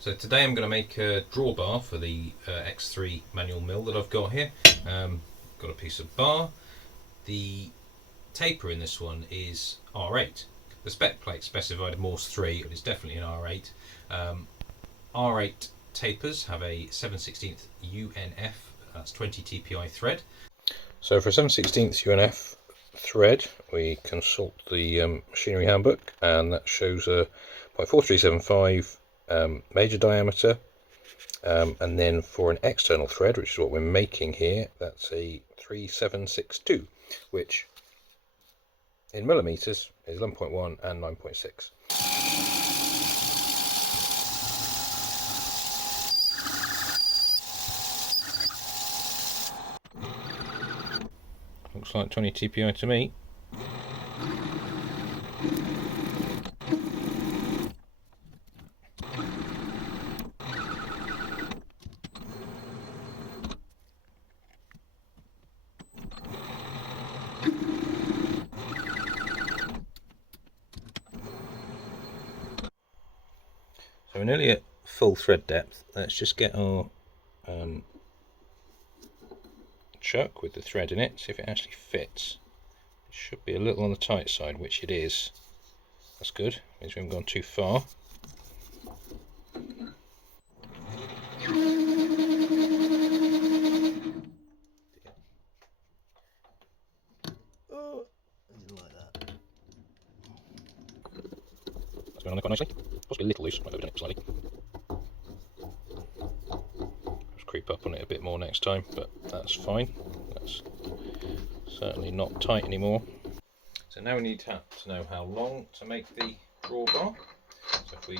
So today I'm going to make a drawbar for the X3 manual mill that I've got here. Got a piece of bar. The taper in this one is R8. The spec plate specified Morse 3, but it's definitely an R8. R8 tapers have a 7/16 UNF, that's 20 TPI thread. So for a 7/16 UNF thread, we consult the machinery handbook, and that shows a 0.4375 major diameter, and then for an external thread, which is what we're making here, that's a 3762, which in millimeters is 11.1 and 9.6. Looks like 20 TPI to me. So we're nearly at full thread depth. Let's just get our chuck with the thread in it, see if it actually fits. It should be a little on the tight side, which it is. That's good, means we haven't gone too far. Oh, I didn't like that. That's going on there quite nicely. Possibly a little loose, might have done it slightly. Just creep up on it a bit more next time, but that's fine. That's certainly not tight anymore. So now we need to know how long to make the drawbar. So if we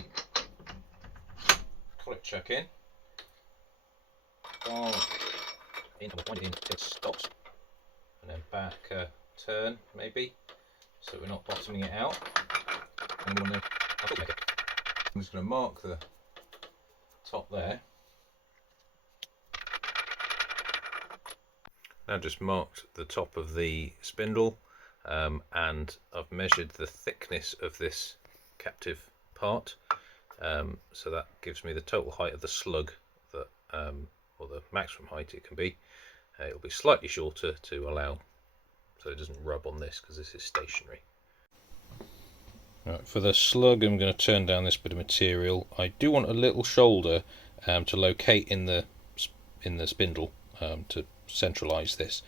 collet chuck in, bar in, and we'll wind it in until it stops, and then back turn maybe, so we're not bottoming it out. And we want to, I'm just going to mark the top there. Now just marked the top of the spindle, and I've measured the thickness of this captive part, so that gives me the total height of the slug, that, or the maximum height it can be. It'll be slightly shorter to allow so it doesn't rub on this, because this is stationary. Right, for the slug I'm going to turn down this bit of material. I do want a little shoulder to locate in the spindle to centralise this.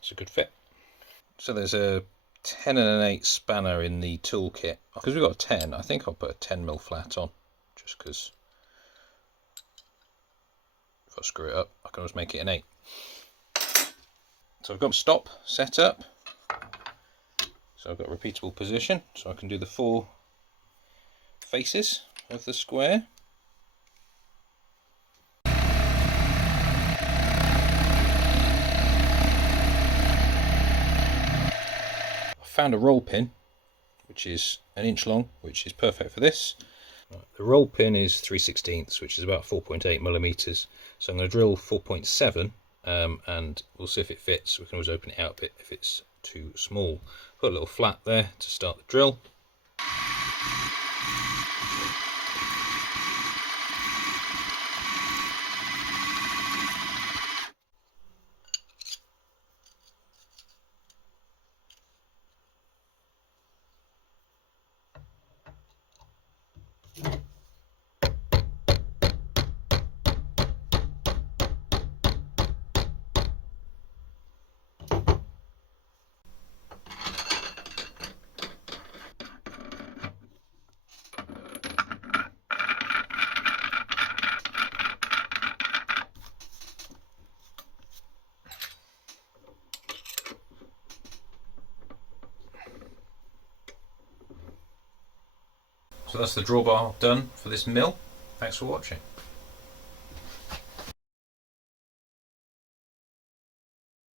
It's a good fit. So there's a 10 and an 8 spanner in the toolkit. Because we've got a 10, I think I'll put a 10mm flat on, just because if I screw it up I can always make it an 8. So I've got a stop set up, so I've got a repeatable position, so I can do the 4 faces of the square. Found a roll pin which is 1 inch long, which is perfect for this. The roll pin is 3/16, which is about 4.8 millimeters. So I'm going to drill 4.7, and we'll see if it fits. We can always open it out a bit if it's too small. Put a little flat there to start the drill. So that's the drawbar done for this mill. Thanks for watching.